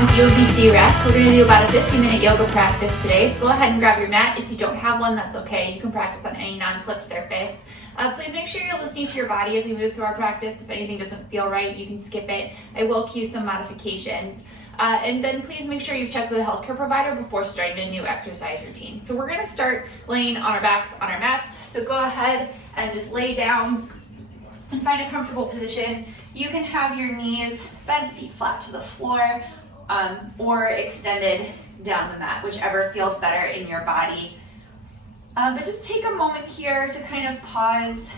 time UBC rest. We're going to do about a 15-minute yoga practice today. So go ahead and grab your mat. If you don't have one, that's okay. You can practice on any non-slip surface. Please make sure you're listening to your body as we move through our practice. If anything doesn't feel right, you can skip it. I will cue some modifications. And then please make sure you've checked with a healthcare provider before starting a new exercise routine. So we're going to start laying on our backs on our mats. So go ahead and just lay down and find a comfortable position. You can have your knees bent, feet flat to the floor, or extended down the mat, whichever feels better in your body. But just take a moment here to kind of pause.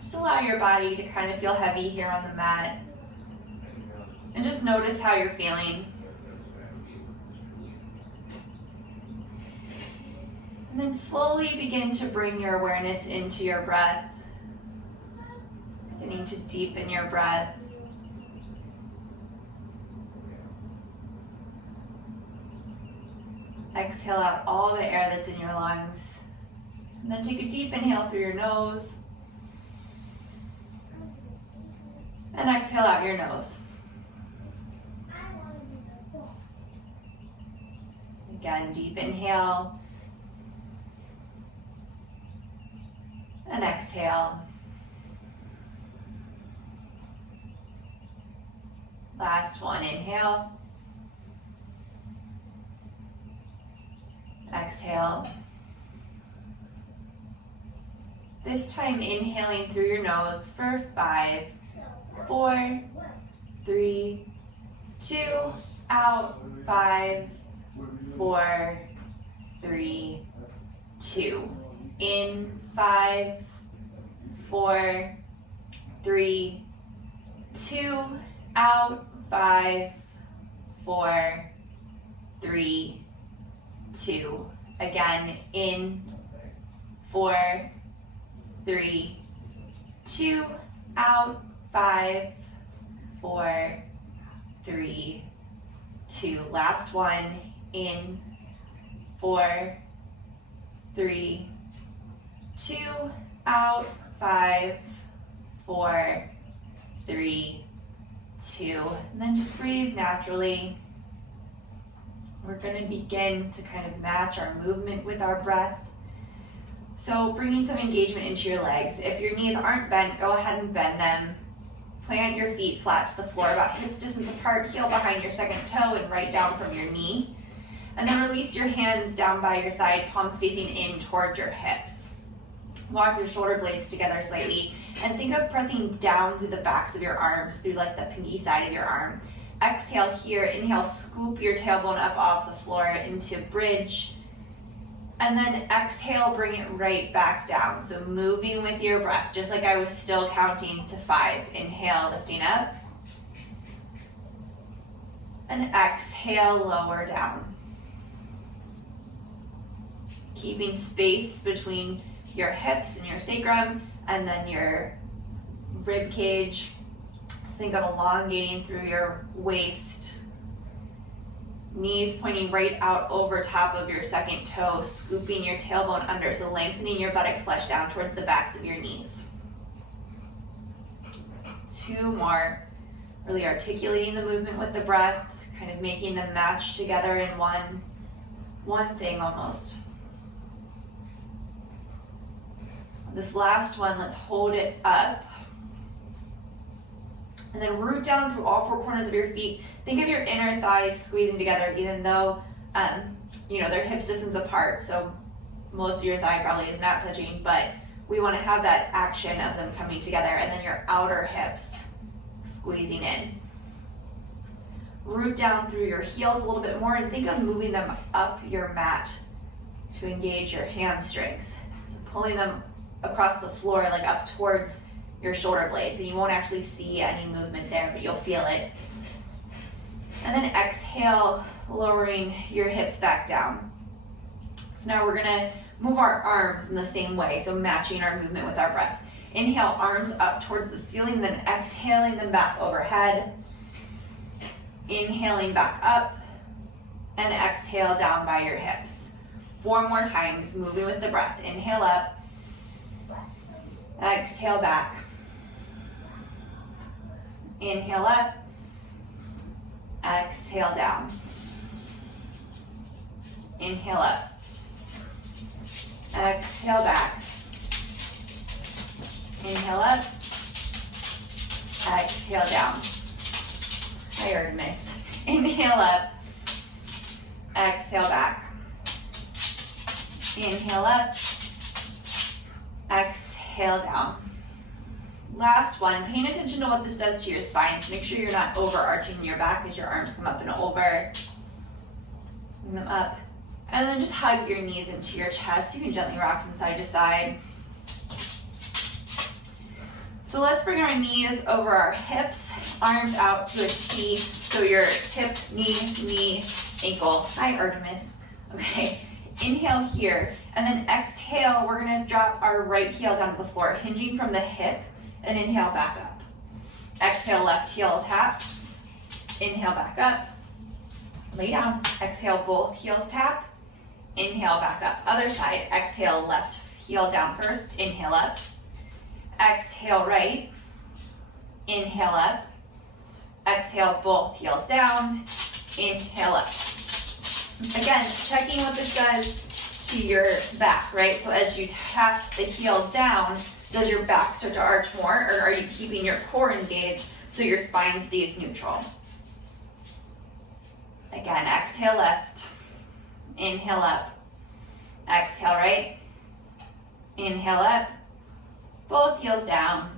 Just allow your body to kind of feel heavy here on the mat. And just notice how you're feeling. And then slowly begin to bring your awareness into your breath. Beginning to deepen your breath. Exhale out all the air that's in your lungs. And then take a deep inhale through your nose. And exhale out your nose. Again, deep inhale. And exhale. Last one, inhale. Exhale. This time inhaling through your nose for 5, 4, 3, 2, out, 5, 4, 3, 2. In 5, 4, 3, 2, out, 5, 4, 3, 2. Again, in 4, 3, 2, out, 5, 4, 3, 2. Last one, in 4, 3, 2, out, 5, 4, 3, 2. And then just breathe naturally. We're going to begin to kind of match our movement with our breath. So bringing some engagement into your legs. If your knees aren't bent, go ahead and bend them. Plant your feet flat to the floor, about hips distance apart, heel behind your second toe and right down from your knee. And then release your hands down by your side, palms facing in towards your hips. Walk your shoulder blades together slightly and think of pressing down through the backs of your arms, through like the pinky side of your arm. Exhale here, inhale, scoop your tailbone up off the floor into bridge. And then exhale, bring it right back down. So moving with your breath, just like I was still counting to 5. Inhale, lifting up. And exhale, lower down. Keeping space between your hips and your sacrum, and then your rib cage. So think of elongating through your waist. Knees pointing right out over top of your second toe, scooping your tailbone under, so lengthening your buttocks flesh down towards the backs of your knees. 2 more. Really articulating the movement with the breath, kind of making them match together in one thing almost. This last one, let's hold it up. And then root down through all 4 corners of your feet. Think of your inner thighs squeezing together, even though they're hips distance apart. So most of your thigh probably is not touching, but we want to have that action of them coming together. And then your outer hips squeezing in. Root down through your heels a little bit more and think of moving them up your mat to engage your hamstrings. So pulling them across the floor, like up towards your shoulder blades, and you won't actually see any movement there, but you'll feel it. And then exhale, lowering your hips back down. So now we're gonna move our arms in the same way, so matching our movement with our breath. Inhale, arms up towards the ceiling, then exhaling them back overhead. Inhaling back up, and exhale down by your hips. 4 more times, moving with the breath. Inhale up, exhale back. Inhale up, Exhale down. Inhale up. Exhale back. Inhale up. Exhale down. Hi, Artemis. Inhale up. Exhale back. Inhale up. Exhale down. Last one, paying attention to what this does to your spine. So make sure you're not overarching your back as your arms come up and over. Bring them up. And then just hug your knees into your chest. You can gently rock from side to side. So let's bring our knees over our hips, arms out to a T. So your hip, knee, ankle. Hi, Artemis. Okay, inhale here. And then exhale, we're gonna drop our right heel down to the floor, hinging from the hip, and inhale back up. Exhale, left heel taps. Inhale back up. Lay down. Exhale, both heels tap. Inhale back up. Other side. Exhale, left heel down first. Inhale up. Exhale, right. Inhale up. Exhale, both heels down. Inhale up. Again, checking what this does to your back, right? So as you tap the heel down, does your back start to arch more, or are you keeping your core engaged so your spine stays neutral? Again, exhale left. Inhale up. Exhale right. Inhale up. Both heels down.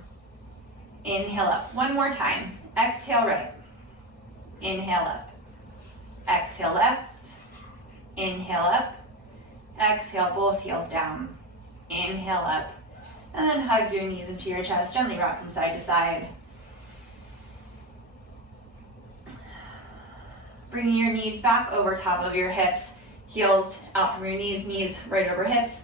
Inhale up. One more time. Exhale right. Inhale up. Exhale left. Inhale up. Exhale, both heels down. Inhale up. And then hug your knees into your chest. Gently rock from side to side. Bringing your knees back over top of your hips. Heels out from your knees, knees right over hips.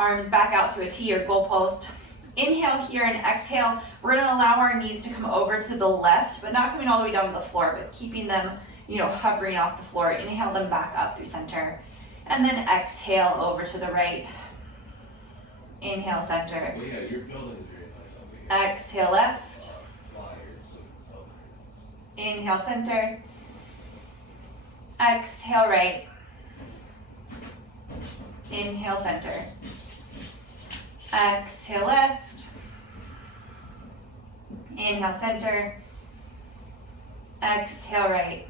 Arms back out to a T or goalpost. Inhale here and exhale. We're gonna allow our knees to come over to the left, but not coming all the way down to the floor, but keeping them, hovering off the floor. Inhale them back up through center. And then exhale over to the right. Inhale center. Well, yeah, you're building a dream. Exhale left. Inhale center. Exhale right. Inhale center. Exhale left. Inhale center. Exhale right.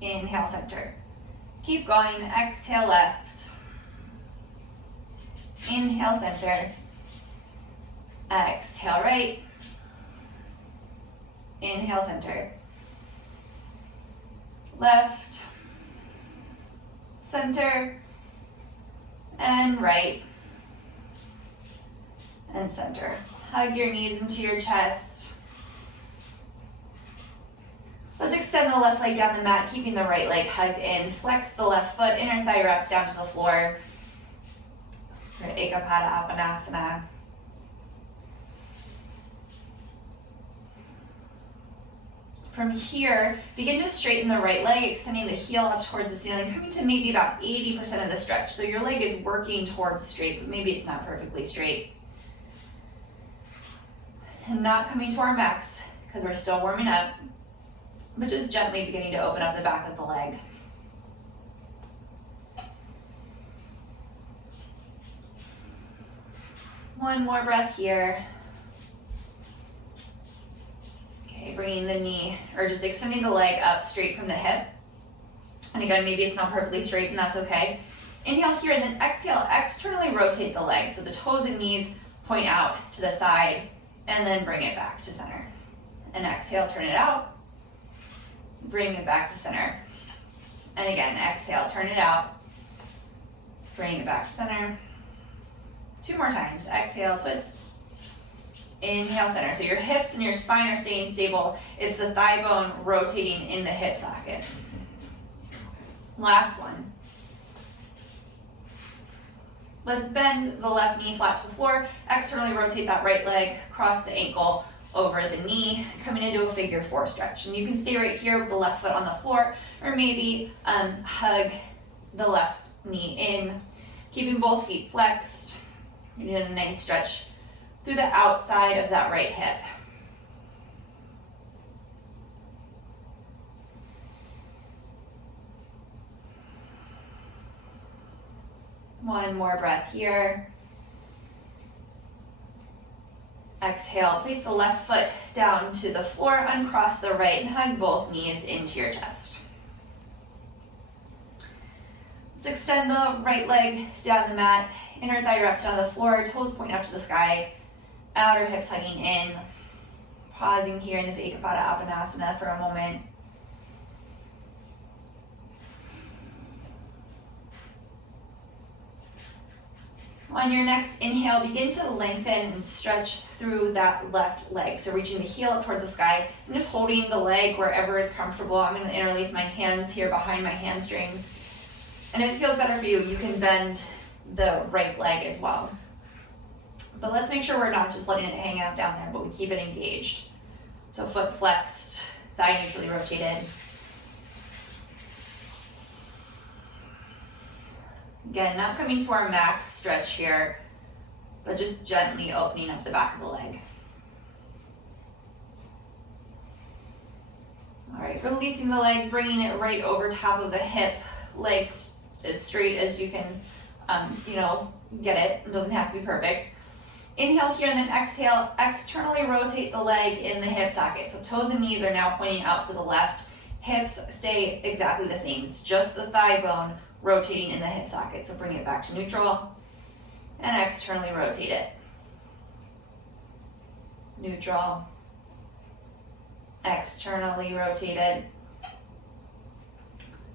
Inhale center. Keep going. Exhale left. Inhale center. Exhale right. Inhale center. Left. Center. And right. And center. Hug your knees into your chest. Let's extend the left leg down the mat, keeping the right leg hugged in. Flex the left foot, inner thigh wraps down to the floor. Your Ekapada Appanasana. From here, begin to straighten the right leg, extending the heel up towards the ceiling, coming to maybe about 80% of the stretch. So your leg is working towards straight, but maybe it's not perfectly straight. And not coming to our max, because we're still warming up, but just gently beginning to open up the back of the leg. One more breath here. Okay, bringing the knee, or just extending the leg up straight from the hip. And again, maybe it's not perfectly straight, and that's okay. Inhale here, and then exhale, externally rotate the leg. So the toes and knees point out to the side, and then bring it back to center. And exhale, turn it out. Bring it back to center. And again, exhale, turn it out. Bring it back to center. 2 more times. Exhale, twist. Inhale, center. So your hips and your spine are staying stable. It's the thigh bone rotating in the hip socket. Last one. Let's bend the left knee flat to the floor. Externally rotate that right leg, cross the ankle over the knee, coming into a figure 4 stretch. And you can stay right here with the left foot on the floor, or maybe hug the left knee in, keeping both feet flexed. You're doing a nice stretch through the outside of that right hip. One more breath here. Exhale, place the left foot down to the floor, uncross the right, and hug both knees into your chest. Let's extend the right leg down the mat, inner thigh wrapped on the floor, toes point up to the sky, outer hips hugging in. Pausing here in this Ekapada Appanasana for a moment. On your next inhale, begin to lengthen and stretch through that left leg. So reaching the heel up towards the sky and just holding the leg wherever is comfortable. I'm going to interlace my hands here behind my hamstrings. And if it feels better for you, you can bend the right leg as well. But let's make sure we're not just letting it hang out down there, but we keep it engaged. So foot flexed, thigh neutrally rotated. Again, not coming to our max stretch here, but just gently opening up the back of the leg. All right, releasing the leg, bringing it right over top of the hip, legs as straight as you can, get it. It doesn't have to be perfect. Inhale here and then exhale, externally rotate the leg in the hip socket. So toes and knees are now pointing out to the left. Hips stay exactly the same. It's just the thigh bone rotating in the hip socket. So bring it back to neutral and externally rotate it. Neutral, externally rotated,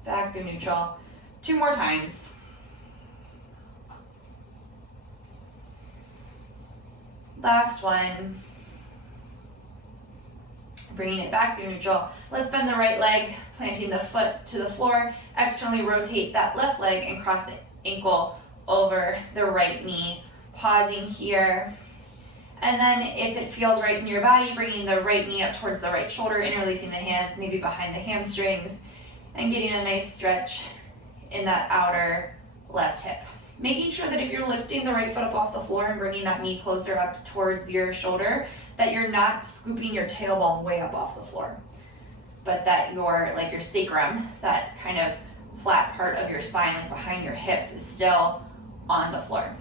back to neutral. 2 more times. Last one. Bringing it back through neutral. Let's bend the right leg, planting the foot to the floor. Externally rotate that left leg and cross the ankle over the right knee. Pausing here. And then if it feels right in your body, bringing the right knee up towards the right shoulder, interlacing the hands maybe behind the hamstrings, and getting a nice stretch in that outer left hip. Making sure that if you're lifting the right foot up off the floor and bringing that knee closer up towards your shoulder, that you're not scooping your tailbone way up off the floor, but that your sacrum, that kind of flat part of your spine, like behind your hips, is still on the floor.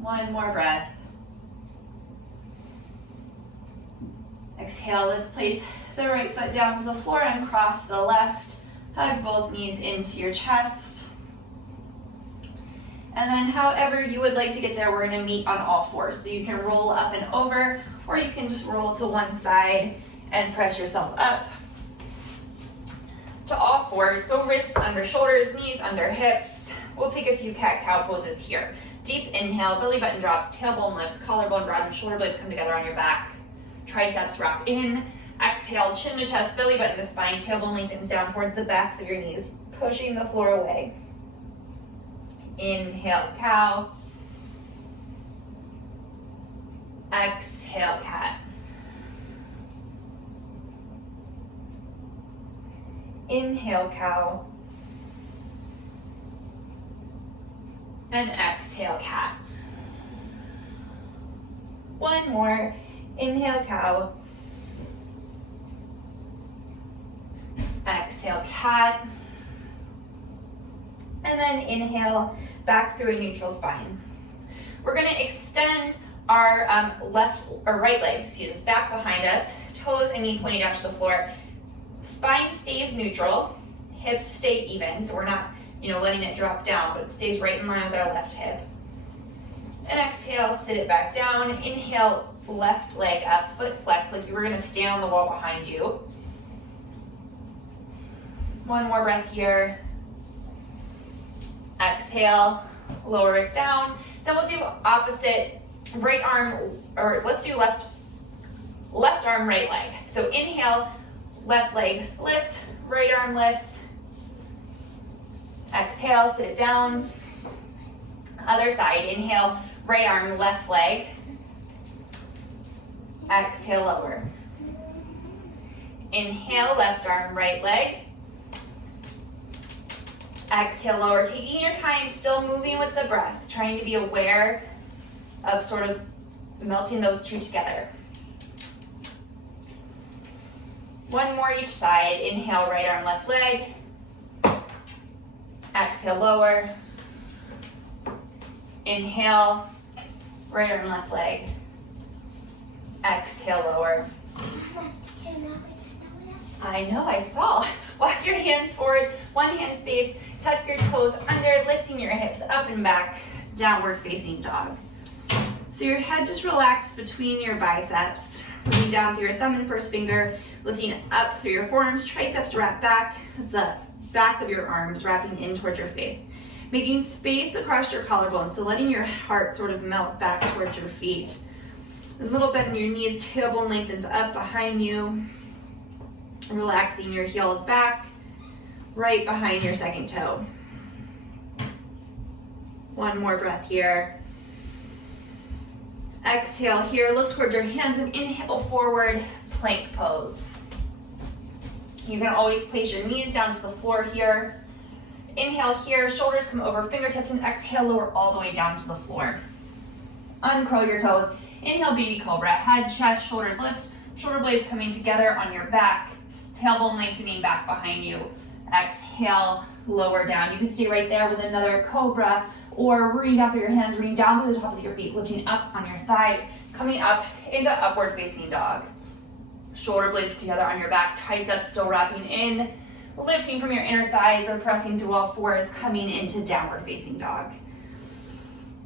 One more breath. Exhale, let's place the right foot down to the floor and cross the left. Hug both knees into your chest. And then however you would like to get there, we're gonna meet on all fours. So you can roll up and over, or you can just roll to one side and press yourself up to all fours. So wrists under shoulders, knees under hips. We'll take a few cat-cow poses here. Deep inhale, belly button drops, tailbone lifts, collarbone broadens, shoulder blades come together on your back. Triceps wrap in. Exhale, chin to chest, belly button to spine, tailbone lengthens down towards the backs of your knees, pushing the floor away. Inhale, cow. Exhale, cat. Inhale, cow. And exhale, cat. One more. Inhale, cow. Exhale, cat. And then inhale, back through a neutral spine. We're gonna extend our right leg, back behind us, toes and knee pointing down to the floor. Spine stays neutral, hips stay even, so we're not, letting it drop down, but it stays right in line with our left hip. And exhale, sit it back down. Inhale, left leg up, foot flex, like you were gonna stand on the wall behind you. One more breath here. Exhale, lower it down. Then we'll do opposite right arm, or let's do left arm, right leg. So inhale, left leg lifts, right arm lifts. Exhale, sit it down. Other side, inhale, right arm, left leg. Exhale, lower. Inhale, left arm, right leg. Exhale, lower. Taking your time, still moving with the breath, trying to be aware of sort of melting those two together. One more each side. Inhale, right arm, left leg. Exhale, lower. Inhale, right arm, left leg. Exhale, lower. I know, I saw. Walk your hands forward, one hand space, tuck your toes under, lifting your hips up and back, downward facing dog. So your head just relaxed between your biceps, looking down through your thumb and first finger, lifting up through your forearms, triceps wrap back. That's the back of your arms wrapping in towards your face. Making space across your collarbone, so letting your heart sort of melt back towards your feet. A little bend in your knees, tailbone lengthens up behind you. Relaxing your heels back, right behind your second toe. One more breath here. Exhale here, look towards your hands and inhale forward, plank pose. You can always place your knees down to the floor here. Inhale here, shoulders come over fingertips, and exhale, lower all the way down to the floor. Uncurl your toes. Inhale, baby cobra, head, chest, shoulders lift, shoulder blades coming together on your back. Tailbone lengthening back behind you. Exhale, lower down. You can stay right there with another cobra, or rooting down through your hands, rooting down through the tops of your feet, lifting up on your thighs, coming up into upward facing dog. Shoulder blades together on your back, triceps still wrapping in, lifting from your inner thighs or pressing through all fours, coming into downward facing dog.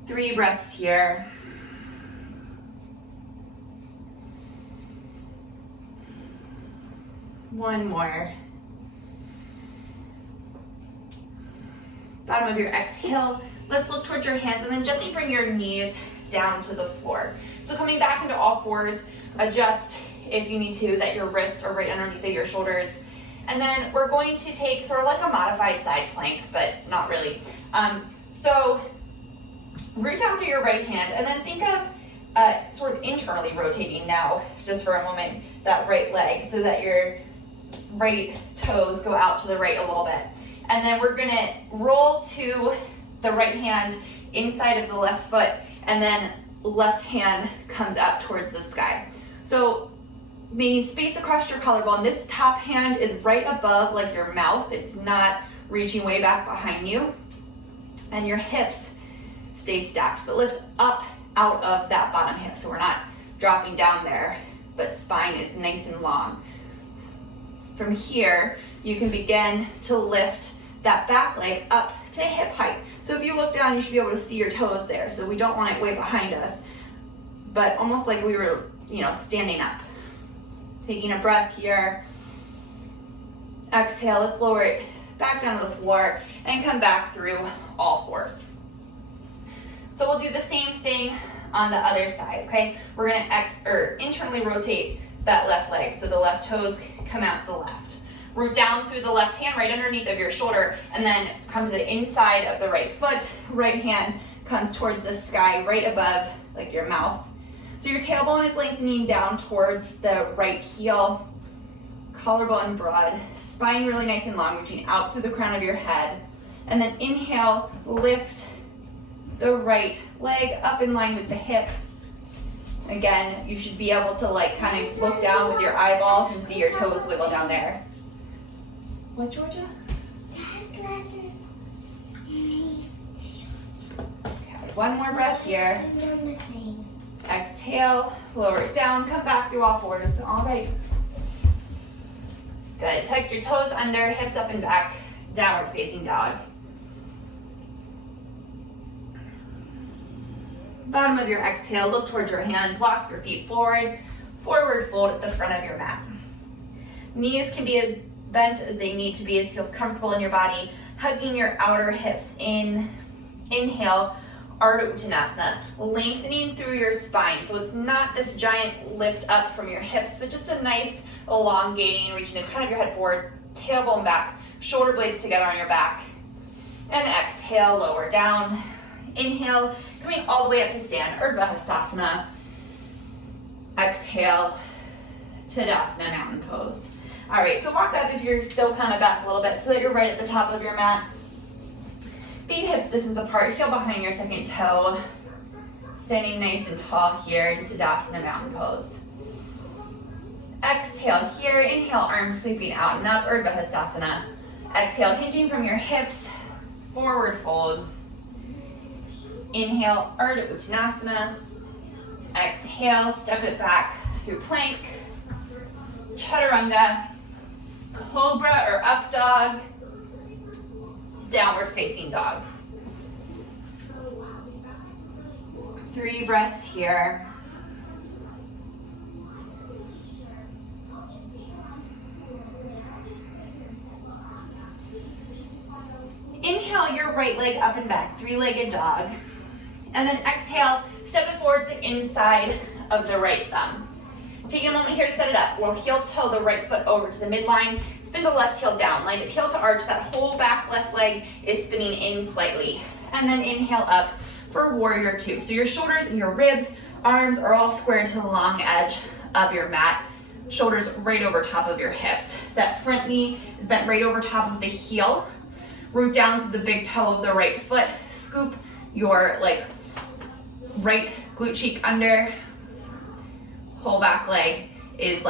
3 breaths here. One more. Bottom of your exhale, let's look towards your hands and then gently bring your knees down to the floor. So coming back into all fours, adjust if you need to that your wrists are right underneath of your shoulders. And then we're going to take sort of like a modified side plank, but not really. So root down through your right hand and then think of sort of internally rotating now, just for a moment, that right leg so that your right toes go out to the right a little bit. And then we're gonna roll to the right hand inside of the left foot, and then left hand comes up towards the sky. So making space across your collarbone, this top hand is right above like your mouth. It's not reaching way back behind you. And your hips stay stacked, but lift up out of that bottom hip. So we're not dropping down there, but spine is nice and long. From here, you can begin to lift that back leg up to hip height. So if you look down, you should be able to see your toes there. So we don't want it way behind us, but almost like we were, standing up. Taking a breath here. Exhale, let's lower it back down to the floor and come back through all fours. So we'll do the same thing on the other side, okay? We're gonna internally rotate that left leg, so the left toes come out to the left. Root down through the left hand right underneath of your shoulder, and then come to the inside of the right foot. Right hand comes towards the sky right above like your mouth. So your tailbone is lengthening down towards the right heel, collarbone broad, spine really nice and long, reaching out through the crown of your head. And then inhale, lift the right leg up in line with the hip. Again, you should be able to kind of look down with your eyeballs and see your toes wiggle down there. What, Georgia? Okay, one more breath here. Exhale, lower it down, come back through all fours. All right. Good, tuck your toes under, hips up and back, downward facing dog. Bottom of your exhale, look towards your hands, walk your feet forward, forward fold at the front of your mat. Knees can be as bent as they need to be, as feels comfortable in your body, hugging your outer hips in. Inhale, Ardha Uttanasana, lengthening through your spine. So it's not this giant lift up from your hips, but just a nice elongating, reaching the crown of your head forward, tailbone back, shoulder blades together on your back. And exhale, lower down. Inhale, coming all the way up to stand, Urdhva Hastasana. Exhale, Tadasana, mountain pose. All right, so walk up if you're still kind of back a little bit so that you're right at the top of your mat. Feet hips distance apart, heel behind your second toe. Standing nice and tall here in Tadasana, mountain pose. Exhale here, inhale, arms sweeping out and up, Urdhva Hastasana. Exhale, hinging from your hips, forward fold. Inhale, Ardha Uttanasana. Exhale, step it back through plank, chaturanga, cobra or up dog, downward facing dog. 3 breaths here. Inhale your right leg up and back, 3-legged dog. And then exhale, step it forward to the inside of the right thumb. Take a moment here to set it up. We'll heel toe the right foot over to the midline, spin the left heel down, line it heel to arch. That whole back left leg is spinning in slightly. And then inhale up for warrior 2. So your shoulders and your ribs, arms are all squared to the long edge of your mat. Shoulders right over top of your hips. That front knee is bent right over top of the heel. Root down through the big toe of the right foot. Scoop your right glute cheek under. Whole back leg is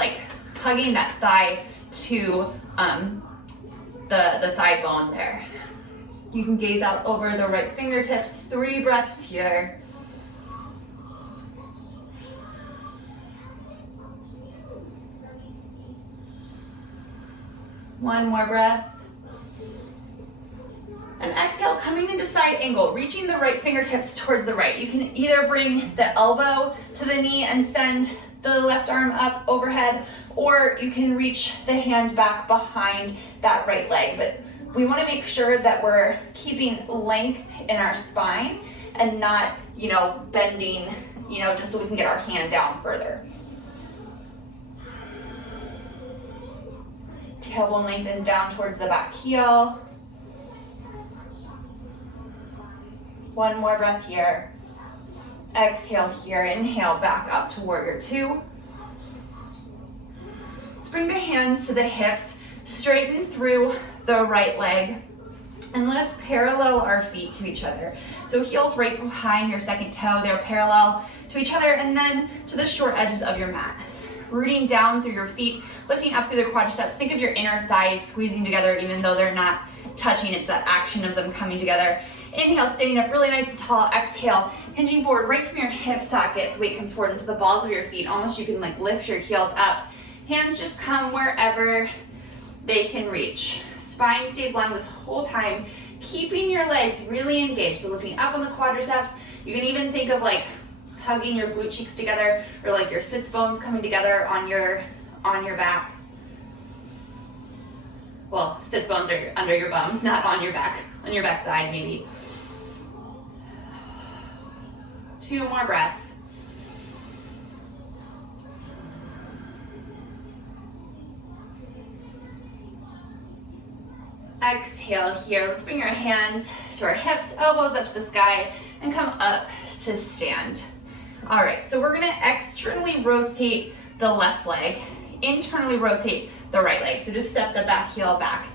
hugging that thigh to the thigh bone there. You can gaze out over the right fingertips. 3 breaths here. One more breath. And exhale, coming into side angle, reaching the right fingertips towards the right. You can either bring the elbow to the knee and send the left arm up overhead, or you can reach the hand back behind that right leg. But we want to make sure that we're keeping length in our spine and not, bending, just so we can get our hand down further. Tailbone lengthens down towards the back heel. One more breath here. Exhale here, inhale back up to warrior 2. Let's bring the hands to the hips, straighten through the right leg, and let's parallel our feet to each other. So heels right behind your second toe, they're parallel to each other, and then to the short edges of your mat. Rooting down through your feet, lifting up through the quadriceps. Think of your inner thighs squeezing together even though they're not touching. It's that action of them coming together. Inhale, standing up really nice and tall. Exhale, hinging forward right from your hip sockets. Weight comes forward into the balls of your feet. Almost you can lift your heels up. Hands just come wherever they can reach. Spine stays long this whole time, keeping your legs really engaged. So lifting up on the quadriceps. You can even think of hugging your glute cheeks together, or your sits bones coming together on your back. Well, sits bones are under your bum, not on your back side maybe. 2 more breaths. Exhale here. Let's bring our hands to our hips, elbows up to the sky, and come up to stand. All right, so we're gonna externally rotate the left leg, internally rotate the right leg. So just step the back heel back.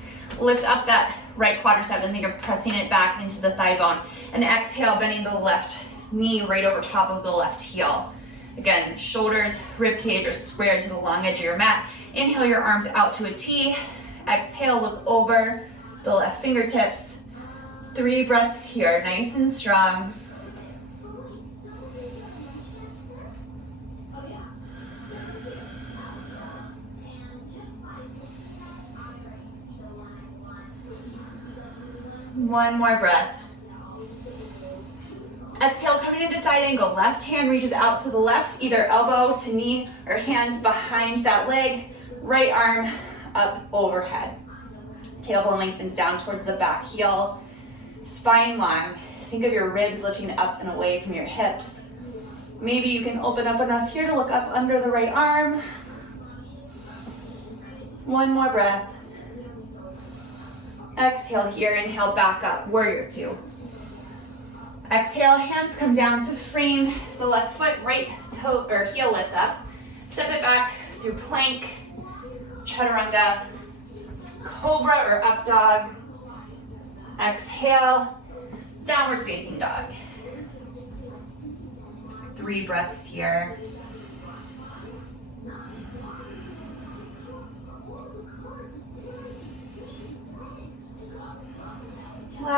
Lift up that right quadricep and think of pressing it back into the thigh bone. And exhale, bending the left knee right over top of the left heel. Again, shoulders, rib cage are squared to the long edge of your mat. Inhale your arms out to a T. Exhale, look over the left fingertips. 3 breaths here, nice and strong. One more breath. Exhale, coming into side angle. Left hand reaches out to the left, either elbow to knee or hand behind that leg. Right arm up overhead. Tailbone lengthens down towards the back heel. Spine long. Think of your ribs lifting up and away from your hips. Maybe you can open up enough here to look up under the right arm. One more breath. Exhale here, inhale back up, warrior 2. Exhale, hands come down to frame the left foot, right toe or heel lifts up. Step it back through plank, chaturanga, cobra or up dog. Exhale, downward facing dog. 3 breaths here.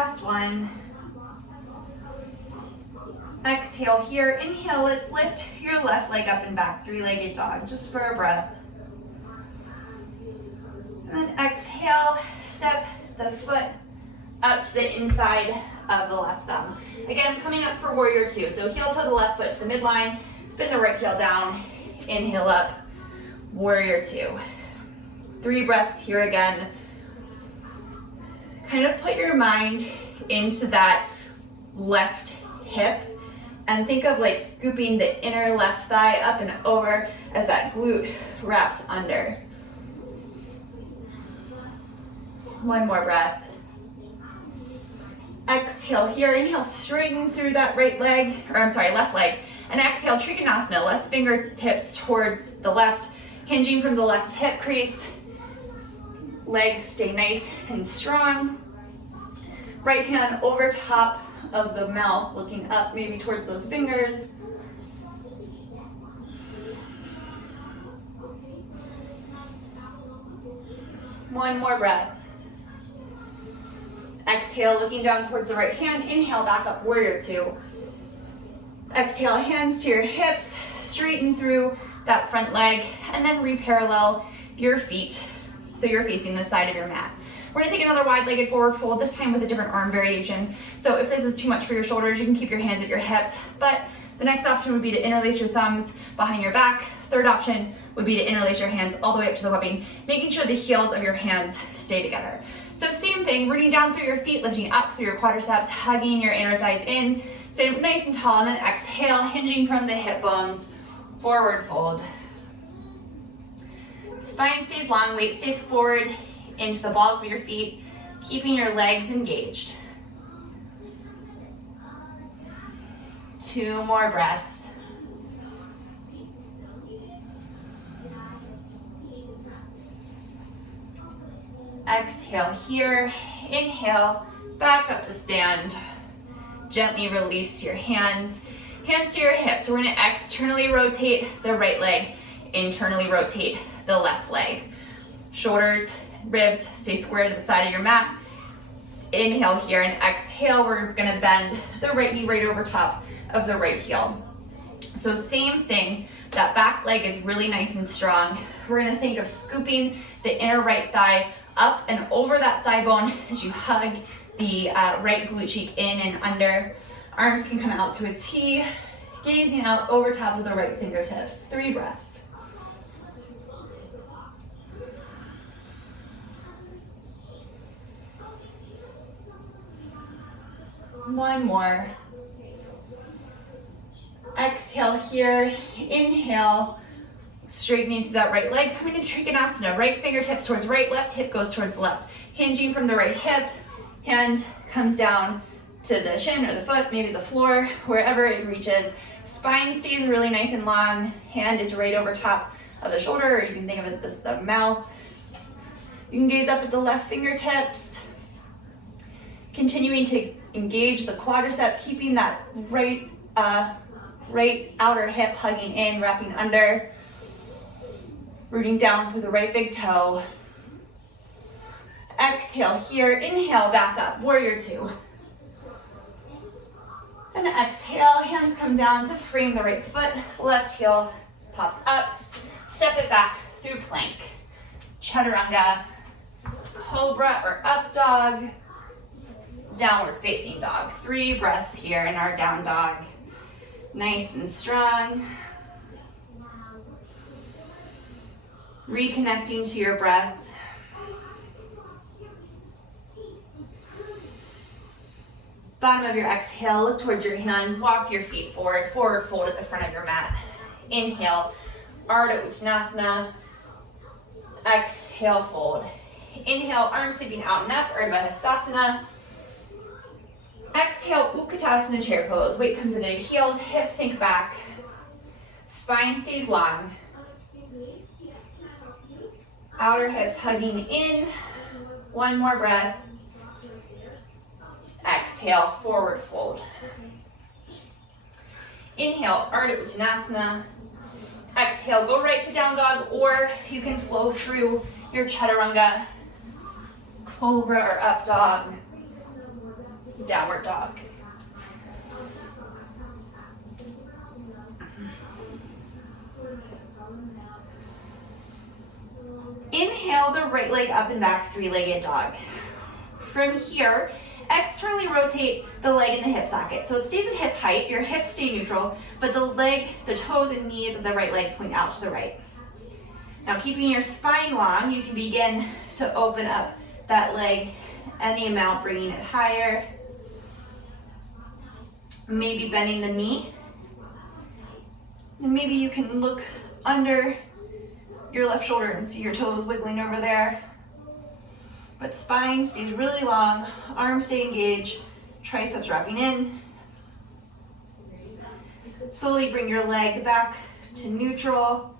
last one. Exhale here, inhale, let's lift your left leg up and back, three-legged dog, just for a breath. And then exhale, step the foot up to the inside of the left thumb. Again, coming up for warrior two. So heel to the left foot to the midline, spin the right heel down, inhale up, warrior two. 3 breaths here again. Kind of put your mind into that left hip and think of like scooping the inner left thigh up and over as that glute wraps under. One more breath. Exhale here, inhale, straighten through that left leg, and exhale, Trikonasana, left fingertips towards the left, hinging from the left hip crease. Legs stay nice and strong. Right hand over top of the mouth, looking up maybe towards those fingers. One more breath. Exhale, looking down towards the right hand. Inhale, back up, warrior two. Exhale, hands to your hips, straighten through that front leg, and then re-parallel your feet so you're facing the side of your mat. We're gonna take another wide-legged forward fold, this time with a different arm variation. So if this is too much for your shoulders, you can keep your hands at your hips, but the next option would be to interlace your thumbs behind your back. Third option would be to interlace your hands all the way up to the webbing, making sure the heels of your hands stay together. So same thing, rooting down through your feet, lifting up through your quadriceps, hugging your inner thighs in, stay nice and tall, and then exhale, hinging from the hip bones, forward fold. Spine stays long, weight stays forward into the balls of your feet, keeping your legs engaged. 2 more breaths. Exhale here, inhale, back up to stand. Gently release your hands to your hips. We're gonna externally rotate the right leg, internally rotate the left leg. Shoulders, ribs stay square to the side of your mat. Inhale here and exhale, we're gonna bend the right knee right over top of the right heel. So same thing, that back leg is really nice and strong. We're gonna think of scooping the inner right thigh up and over that thigh bone as you hug the right glute cheek in and under. Arms can come out to a T, gazing out over top of the right fingertips. 3 breaths. One more. Exhale here, inhale, straightening through that right leg, coming to Trikonasana, right fingertips towards right, left hip goes towards left. Hinging from the right hip, hand comes down to the shin or the foot, maybe the floor, wherever it reaches. Spine stays really nice and long, hand is right over top of the shoulder, or you can think of it as the mouth. You can gaze up at the left fingertips, continuing to engage the quadricep, keeping that right outer hip hugging in, wrapping under, rooting down through the right big toe. Exhale here, inhale, back up, warrior two. And exhale, hands come down to frame the right foot, left heel pops up, step it back through plank. Chaturanga, cobra or up dog, downward facing dog. 3 breaths here in our down dog. Nice and strong. Reconnecting to your breath. Bottom of your exhale, look towards your hands, walk your feet forward, forward fold at the front of your mat. Inhale, Ardha Uttanasana. Exhale, fold. Inhale, arms sweeping out and up, Urdhva Hastasana. Exhale, Utkatasana chair pose. Weight comes into heels, hips sink back. Spine stays long. Outer hips hugging in. 1 more breath. Exhale, forward fold. Inhale, Ardha Uttanasana. Exhale, go right to down dog, or you can flow through your chaturanga, cobra or up dog. downward dog. Inhale the right leg up and back, three-legged dog. From here, externally rotate the leg in the hip socket. So it stays at hip height, your hips stay neutral, but the leg, the toes and knees of the right leg point out to the right. Now keeping your spine long, you can begin to open up that leg any amount, bringing it higher. Maybe bending the knee. And maybe you can look under your left shoulder and see your toes wiggling over there. But spine stays really long, arms stay engaged, triceps wrapping in. Slowly bring your leg back to neutral.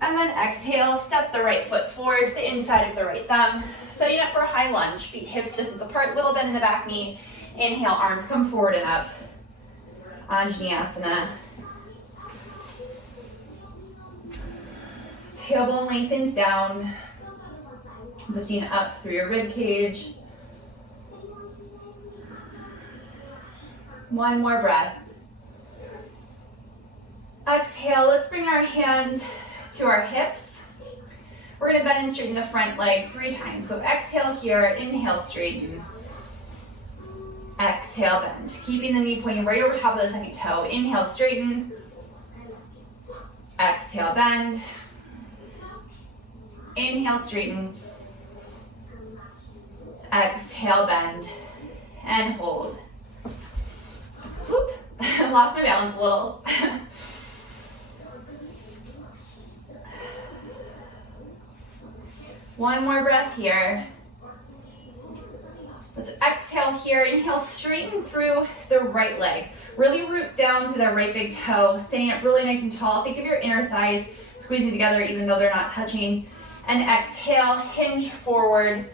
And then exhale, step the right foot forward to the inside of the right thumb. Setting up for a high lunge, feet hips distance apart, little bend in the back knee. Inhale, arms come forward and up. Anjaneyasana. Tailbone lengthens down, lifting up through your rib cage. One more breath. Exhale, let's bring our hands to our hips. We're gonna bend and straighten the front leg 3 times. So exhale here, inhale, straighten. Exhale, bend. Keeping the knee pointing right over top of the second toe. Inhale, straighten. Exhale, bend. Inhale, straighten. Exhale, bend. And hold. Whoop, lost my balance a little. One more breath here. Let's exhale here. Inhale, straighten through the right leg. Really root down through that right big toe, staying up really nice and tall. Think of your inner thighs squeezing together even though they're not touching. And exhale, hinge forward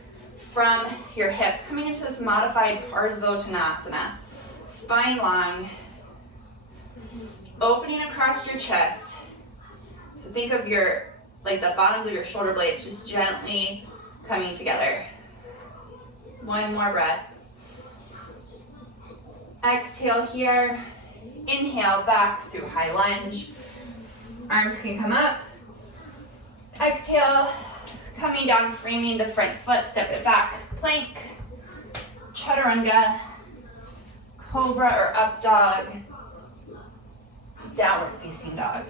from your hips, coming into this modified Parsvottanasana. Spine long, opening across your chest. So think of your, like the bottoms of your shoulder blades just gently coming together. One more breath. Exhale here. Inhale back through high lunge. Arms can come up. Exhale, coming down, framing the front foot, step it back. Plank, chaturanga, cobra or up dog, downward facing dog.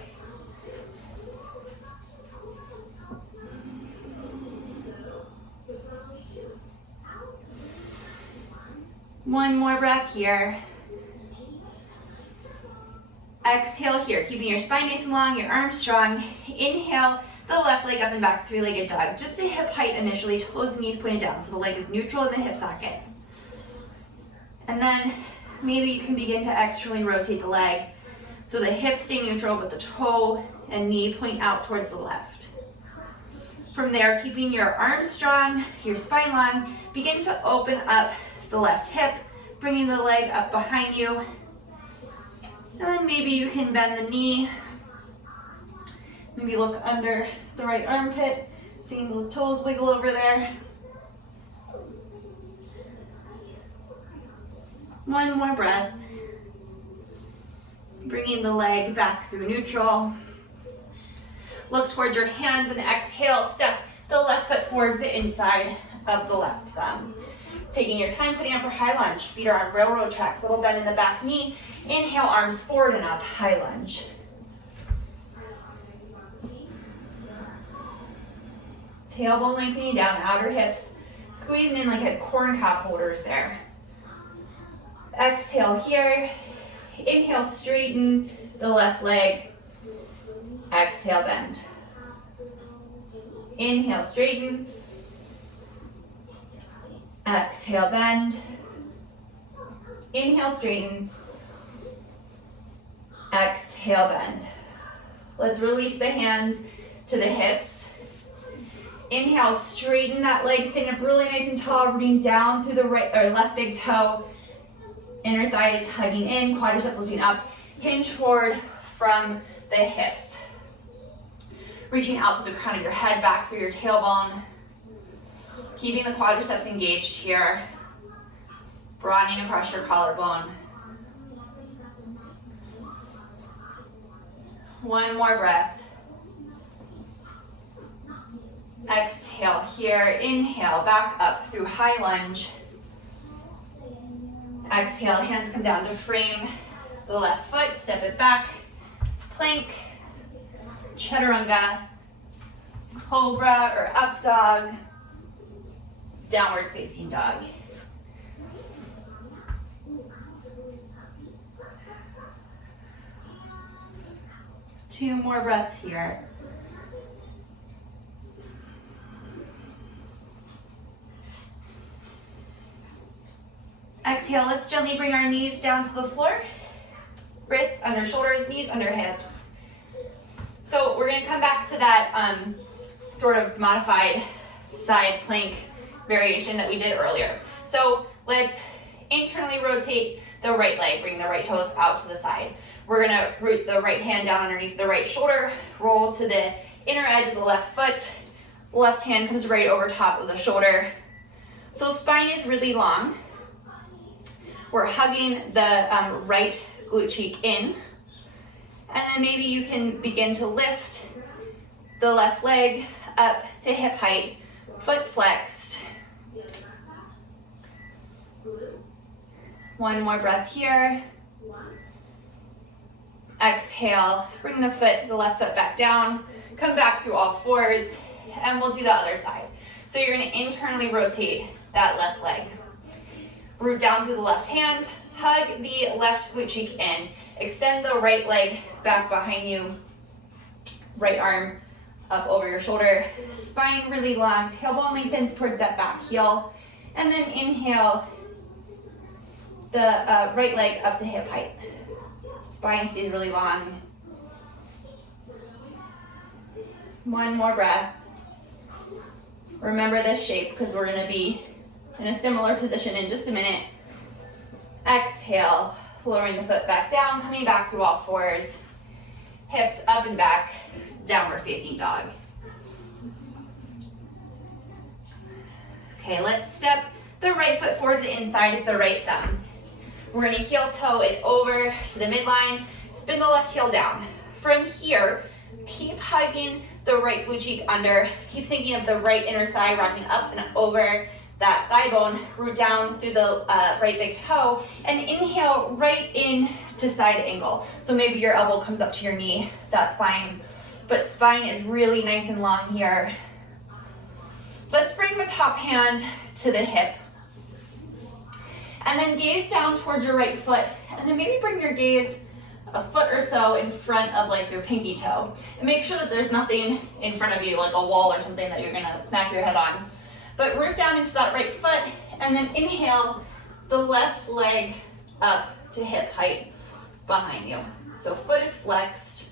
One more breath here. Exhale here, keeping your spine nice and long, your arms strong. Inhale, the left leg up and back, three-legged dog. Just to hip height initially, toes and knees pointed down, so the leg is neutral in the hip socket. And then maybe you can begin to externally rotate the leg so the hips stay neutral, but the toe and knee point out towards the left. From there, keeping your arms strong, your spine long, begin to open up the left hip, bringing the leg up behind you. And then maybe you can bend the knee. Maybe look under the right armpit, seeing the toes wiggle over there. One more breath. Bringing the leg back through neutral. Look towards your hands and exhale, step the left foot forward to the inside of the left thumb. Taking your time, setting up for high lunge. Feet are on railroad tracks, little bend in the back knee. Inhale, arms forward and up, high lunge. Tailbone lengthening down, outer hips, squeezing in like a corn cob holders there. Exhale here. Inhale, straighten the left leg. Exhale, bend. Inhale, straighten. Exhale, bend. Inhale, straighten. Exhale, bend. Let's release the hands to the hips. Inhale, straighten that leg, stand up really nice and tall, rooting down through the right or left big toe. Inner thighs hugging in, quadriceps lifting up. Hinge forward from the hips. Reaching out to the crown of your head, back through your tailbone. Keeping the quadriceps engaged here. broadening across your collarbone. One more breath. Exhale here, inhale, back up through high lunge. Exhale, hands come down to frame the left foot, step it back, plank, chaturanga, cobra or up dog, downward facing dog. Two more breaths here. Exhale, let's gently bring our knees down to the floor. Wrists under shoulders, knees under hips. So we're gonna come back to that sort of modified side plank variation that we did earlier. So let's internally rotate the right leg, bring the right toes out to the side. We're gonna root the right hand down underneath the right shoulder, roll to the inner edge of the left foot. Left hand comes right over top of the shoulder. So spine is really long. We're hugging the right glute cheek in. And then maybe you can begin to lift the left leg up to hip height, foot flexed. One more breath here. Exhale, bring the left foot back down, come back through all fours, and we'll do the other side. So you're gonna internally rotate that left leg. Root down through the left hand, hug the left glute cheek in, extend the right leg back behind you, right arm up over your shoulder, spine really long, tailbone lengthens towards that back heel, and then inhale the right leg up to hip height. Spine stays really long. One more breath. Remember this shape because we're gonna be in a similar position in just a minute. Exhale, lowering the foot back down, coming back through all fours. Hips up and back, downward facing dog. Okay, let's step the right foot forward to the inside of the right thumb. We're gonna heel toe it over to the midline, spin the left heel down. From here, keep hugging the right glute cheek under, keep thinking of the right inner thigh wrapping up and over that thigh bone, root down through the right big toe, and inhale right in to side angle. So maybe your elbow comes up to your knee, that's fine. But spine is really nice and long here. Let's bring the top hand to the hip. And then gaze down towards your right foot, and then maybe bring your gaze a foot or so in front of like your pinky toe. And make sure that there's nothing in front of you, like a wall or something that you're gonna smack your head on. But root down into that right foot, and then inhale the left leg up to hip height behind you. So foot is flexed.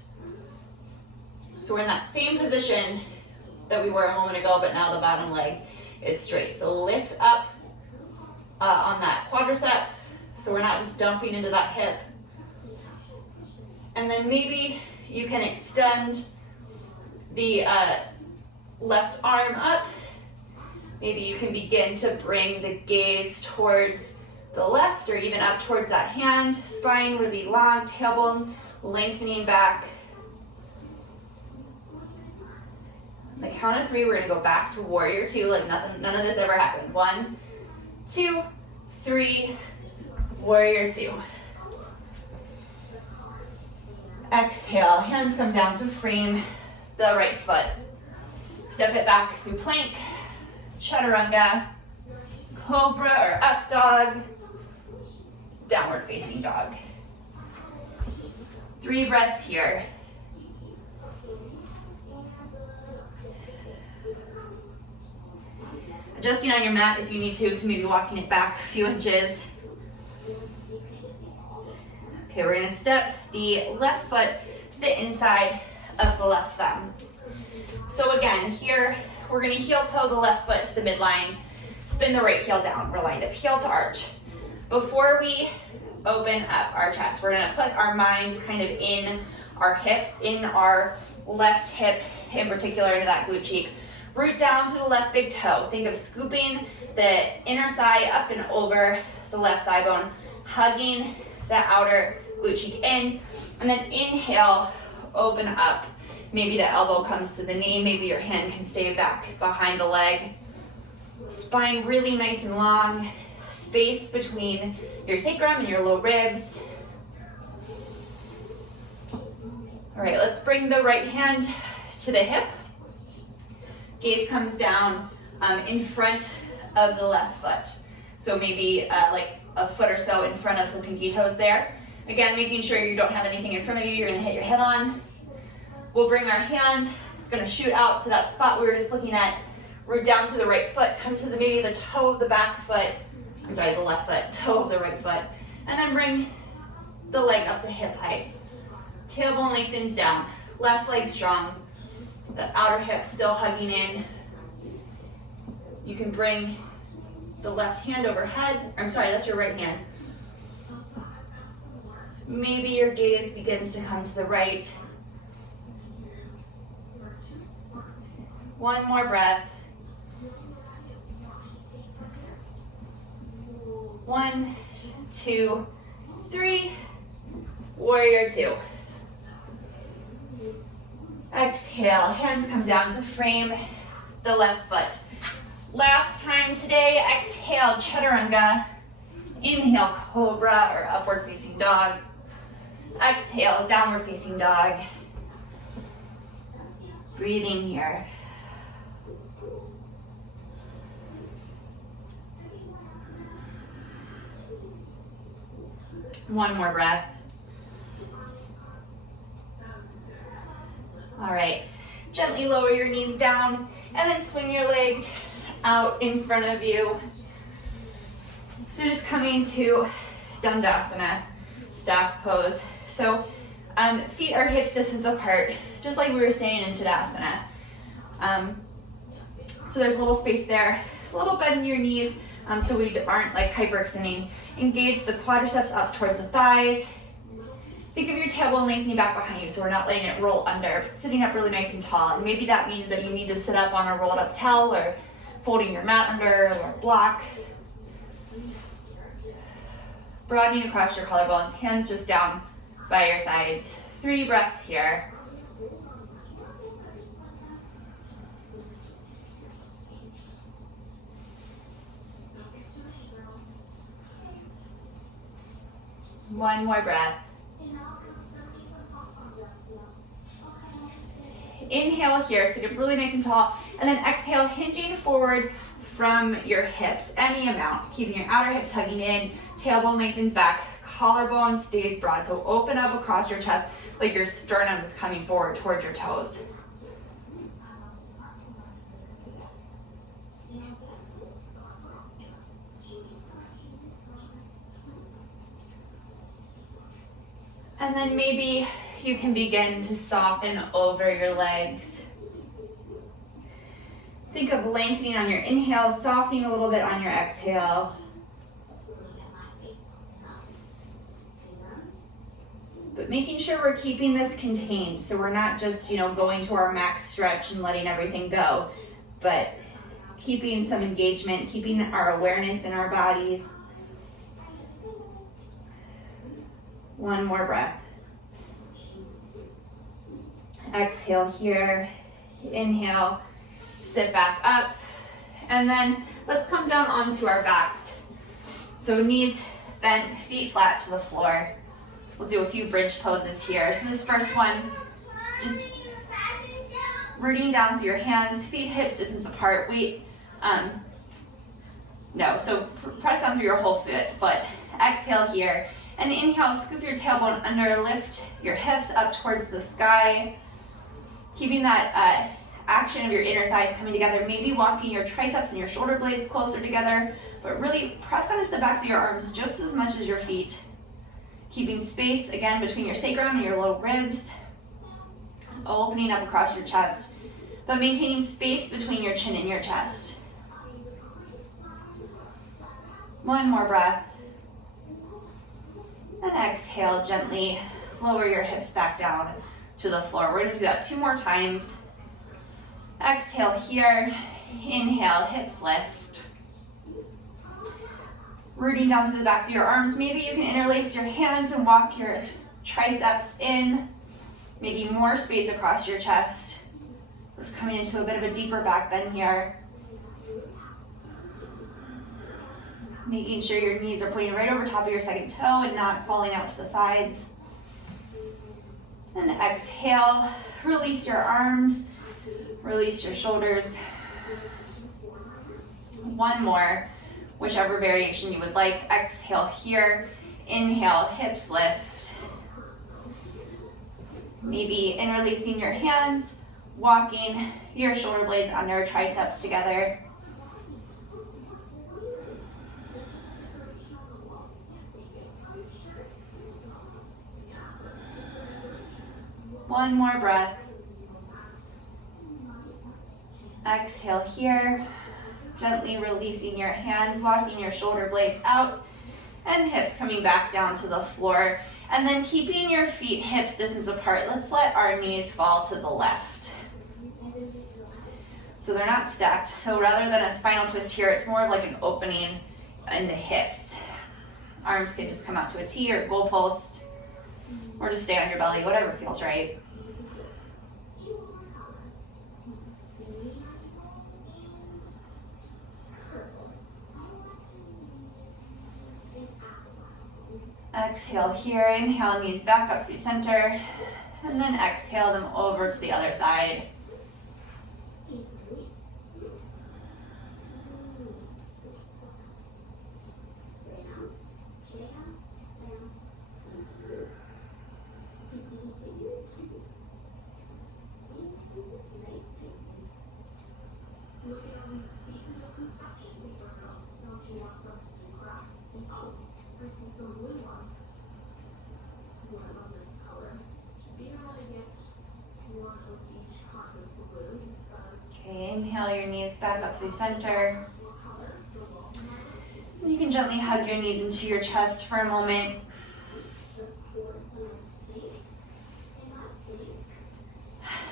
So we're in that same position that we were a moment ago, but now the bottom leg is straight. So lift up on that quadricep, so we're not just dumping into that hip. And then maybe you can extend the left arm up. Maybe you can begin to bring the gaze towards the left or even up towards that hand. Spine really long, tailbone lengthening back. On the count of 3, we're gonna go back to warrior 2 like none of this ever happened. 1, 2, 3, warrior 2. Exhale, hands come down to frame the right foot. Step it back through plank, chaturanga, cobra or up dog, downward facing dog. 3 breaths here. Adjusting on your mat if you need to, so maybe walking it back a few inches. Okay, we're gonna step the left foot to the inside of the left thumb. So again, here, we're gonna heel toe the left foot to the midline, spin the right heel down. We're lined up heel to arch. Before we open up our chest, we're gonna put our minds kind of in our hips, in our left hip, in particular to that glute cheek. Root down to the left big toe. Think of scooping the inner thigh up and over the left thigh bone, hugging the outer glute cheek in, and then inhale, open up. Maybe the elbow comes to the knee, maybe your hand can stay back behind the leg. Spine really nice and long, space between your sacrum and your low ribs. All right, let's bring the right hand to the hip. Gaze comes down in front of the left foot. So maybe like a foot or so in front of the pinky toes there. Again, making sure you don't have anything in front of you you're gonna hit your head on. We'll bring our hand, it's gonna shoot out to that spot we were just looking at. Root down to the right foot, come to maybe the toe of the back foot, I'm sorry, the left foot, toe of the right foot. And then bring the leg up to hip height. Tailbone lengthens down, left leg strong, the outer hip still hugging in. You can bring the left hand overhead, I'm sorry, that's your right hand. Maybe your gaze begins to come to the right. One more breath. 1, 2, 3, warrior 2. Exhale, hands come down to frame the left foot. Last time today, exhale, chaturanga. Inhale, cobra or upward facing dog. Exhale, downward facing dog. Breathing here. One more breath. All right, gently lower your knees down and then swing your legs out in front of you. So just coming to Dandasana, staff pose. So feet are hips distance apart, just like we were saying in Tadasana. So there's a little space there, a little bend in your knees so we aren't like hyperextending. Engage the quadriceps up towards the thighs. Think of your tailbone lengthening back behind you so we're not letting it roll under, but sitting up really nice and tall. And maybe that means that you need to sit up on a rolled up towel or folding your mat under or block. Broadening across your collarbones, hands just down by your sides. 3 breaths here. One more breath. Inhale here, sit up really nice and tall, and then exhale, hinging forward from your hips, any amount, keeping your outer hips hugging in, tailbone lengthens back, collarbone stays broad, so open up across your chest like your sternum is coming forward towards your toes. And then maybe you can begin to soften over your legs. Think of lengthening on your inhale, softening a little bit on your exhale. But making sure we're keeping this contained, so we're not just, going to our max stretch and letting everything go, but keeping some engagement, keeping our awareness in our bodies. One more breath. Exhale here, inhale, sit back up, and then let's come down onto our backs. So knees bent, feet flat to the floor. We'll do a few bridge poses here. So this first one, just rooting down through your hands, feet hips distance apart. So press down through your whole foot. Exhale here. And inhale, scoop your tailbone under, lift your hips up towards the sky. Keeping that action of your inner thighs coming together, maybe walking your triceps and your shoulder blades closer together, but really press down into the backs of your arms just as much as your feet. Keeping space, again, between your sacrum and your low ribs. Opening up across your chest, but maintaining space between your chin and your chest. One more breath. And exhale, gently lower your hips back down to the floor. We're gonna do that 2 more times. Exhale here, inhale, hips lift. Rooting down to the backs of your arms. Maybe you can interlace your hands and walk your triceps in, making more space across your chest. We're coming into a bit of a deeper back bend here. Making sure your knees are pointing right over top of your second toe and not falling out to the sides. And exhale, release your arms, release your shoulders. One more, whichever variation you would like. Exhale here, inhale, hips lift. Maybe interlacing your hands, walking your shoulder blades under your triceps together. One more breath. Exhale here, gently releasing your hands, walking your shoulder blades out, and hips coming back down to the floor. And then keeping your feet hips distance apart, let's let our knees fall to the left. So they're not stacked. So rather than a spinal twist here, it's more of like an opening in the hips. Arms can just come out to a T or goalpost, or just stay on your belly, whatever feels right. Exhale here, inhale, knees back up through center, and then exhale them over to the other side. Okay, inhale your knees back up through center. You can gently hug your knees into your chest for a moment.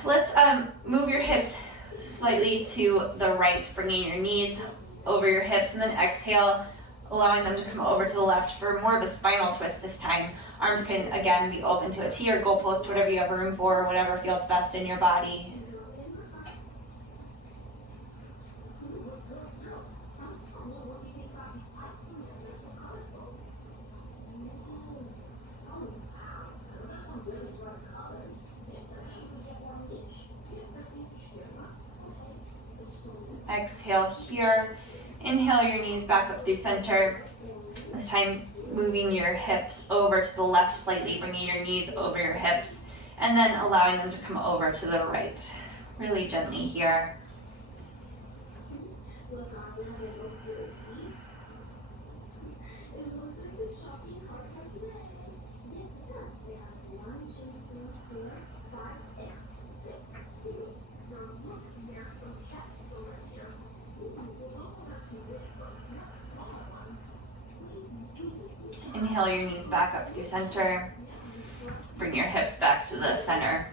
Let's move your hips slightly to the right, bringing your knees over your hips, and then exhale, allowing them to come over to the left for more of a spinal twist this time. Arms can, again, be open to a T or goalpost, whatever you have room for, whatever feels best in your body. Exhale here. Inhale your knees back up through center. This time moving your hips over to the left slightly, bringing your knees over your hips, and then allowing them to come over to the right. Really gently here. Inhale your knees back up through center. Bring your hips back to the center.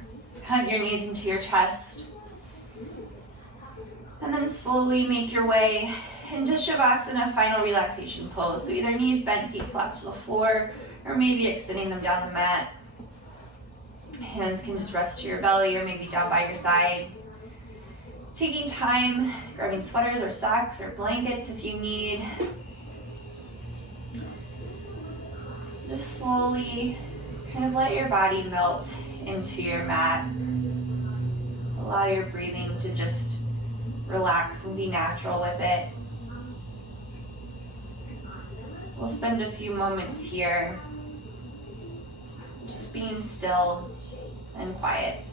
Hug your knees into your chest. And then slowly make your way into Shavasana, final relaxation pose. So either knees bent, feet flat to the floor, or maybe extending them down the mat. Hands can just rest to your belly or maybe down by your sides. Taking time, grabbing sweaters or socks or blankets if you need. Just slowly kind of let your body melt into your mat. Allow your breathing to just relax and be natural with it. We'll spend a few moments here just being still and quiet.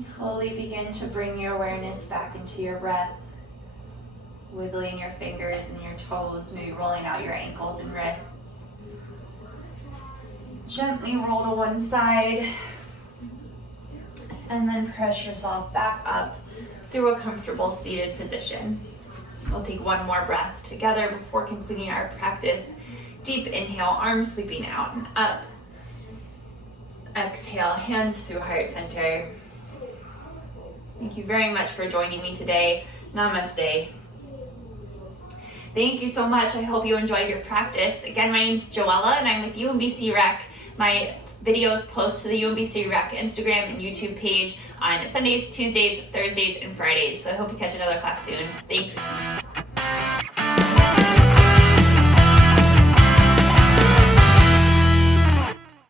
Slowly begin to bring your awareness back into your breath, wiggling your fingers and your toes, maybe rolling out your ankles and wrists. Gently roll to one side, and then press yourself back up through a comfortable seated position. We'll take one more breath together before completing our practice. Deep inhale, arms sweeping out and up. Exhale, hands through heart center. Thank you very much for joining me today. Namaste. Thank you so much. I hope you enjoyed your practice. Again, my name is Joella and I'm with UMBC Rec. My videos post to the UMBC Rec Instagram and YouTube page on Sundays, Tuesdays, Thursdays, and Fridays. So I hope you catch another class soon. Thanks.